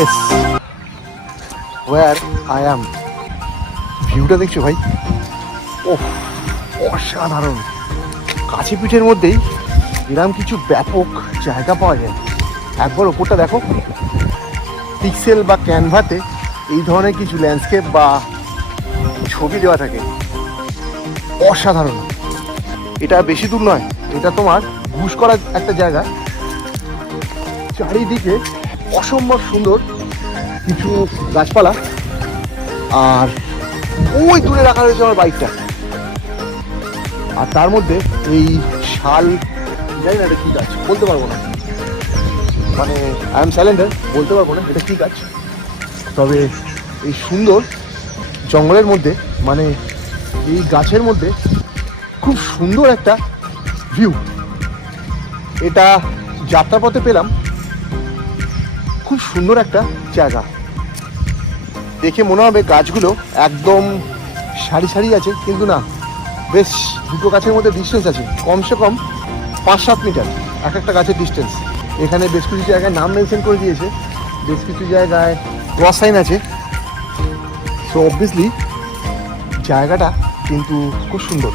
Yes, wire I am. ভিউটা দেখছো ভাই, ওহ অসাধারণ। কাছে পিঠের মধ্যেই এরকম কিছু ব্যাপক জায়গা পাওয়া যায়। একবার ওপরটা দেখো, পিক্সেল বা ক্যানভাতে এই ধরনের কিছু ল্যান্ডস্কেপ বা ছবি দেওয়া থাকে, অসাধারণ। এটা বেশি দূর নয়, এটা তোমার ঘুষ করার একটা জায়গা। চারিদিকে অসম্ভব সুন্দর কিছু গাছপালা, আর ওই দূরে রাখা রয়েছে আমার বাইকটা, আর তার মধ্যে এই শাল, জানি না এটা কী গাছ, বলতে পারবো না, মানে আই এম সাইলেন্টার, বলতে পারবো না এটা কী গাছ। তবে এই সুন্দর জঙ্গলের মধ্যে, মানে এই গাছের মধ্যে খুব সুন্দর একটা ভিউ। এটা যাত্রাপথে পেলাম, খুব সুন্দর একটা জায়গা। দেখে মনে হবে গাছগুলো একদম সারি সারি আছে, কিন্তু না, বেশ দুটো গাছের মধ্যে ডিস্টেন্স আছে, কমসে কম 5-7 মিটার এক একটা গাছের ডিস্টেন্স। এখানে বেশ কিছু জায়গায় নাম মেনশন করে দিয়েছে, বেশ কিছু জায়গায় ক্রস সাইন আছে। সো অবভিয়াসলি জায়গাটা কিন্তু খুব সুন্দর।